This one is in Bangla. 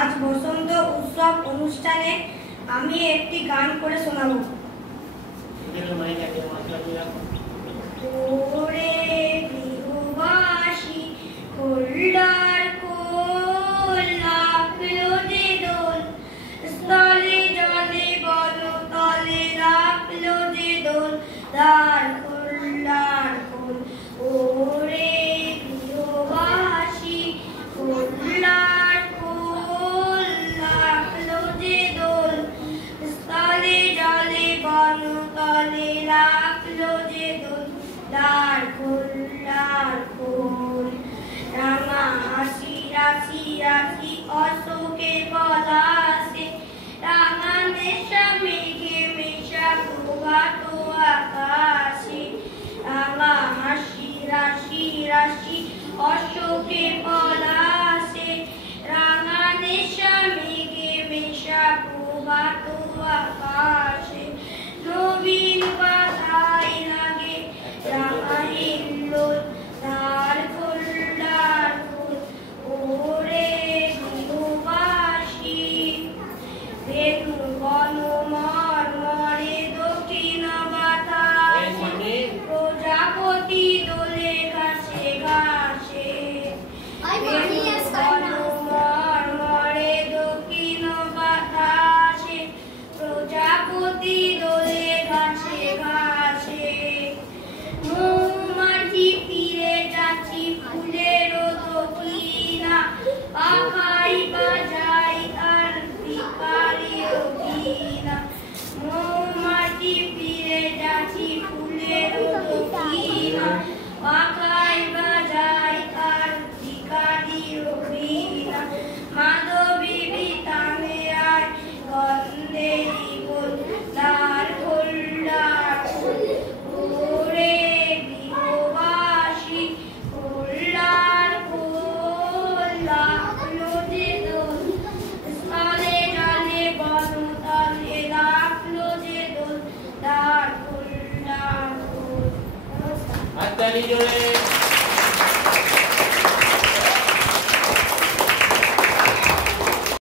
আজ বসন্ত উৎসব অনুষ্ঠানে আমি একটি গান করে শোনাবো। ওরে গৃহবাসী খোল্লার কোল রাখলো যে দোল, স্থলে জলে বনতলে রাখলো যে দোল, দ্বার খোল্লার কোল। ওরে গৃহবাসী খোল্লার কোল রাখলো যে দোল, স্থলে জলে বনতলে রাখলো যে দোল, দ্বার খোল্লার কোল। রাঙা হাসি রাশি রাশি অশোকে পলাশে, রাঙা নেশা মেঘে মেশা প্রভাত আকাশে। রাঙা হাসি রাশি রাশি অশোকে পলাশে, রাঙা নেশা মেঘে মেশা প্রভাত আকাশে। নবীন বাধাই লাগে রাঙা হিল্লোল, দ্বার খোল্লার কোল। ওরে গৃহবাসী বেনু বন মর্মরে দক্ষিণ বাতাসে, প্রজাপতি দোলে ঘাসে ঘাসে। বেনু বন মর্মরে দক্ষিণ বাতাসে, প্রজাপতি দোলে ঘাসে ঘাসে। মৌমাছি ফিরে যাচ্ছি ফুলের দক্ষিণা, পাখাই বাজাই তার ভিখারিও ভিনা। মৌমাছি ফিরে যাচ্ছি ফুলের দক্ষিণা, পাখাই বাজাই তার ভিখারিও ভিনা। মাধবী বিতানে আয় গন্ধেরি বল, দ্বার খোল্লার কোল। ওরে গৃহবাসী খোল্লার কোল রাখলো যে দোল, স্থলে জলে বনতলে রাখলো যে দোল, দ্বার খোল্লার কোল। হাততালি জোরে।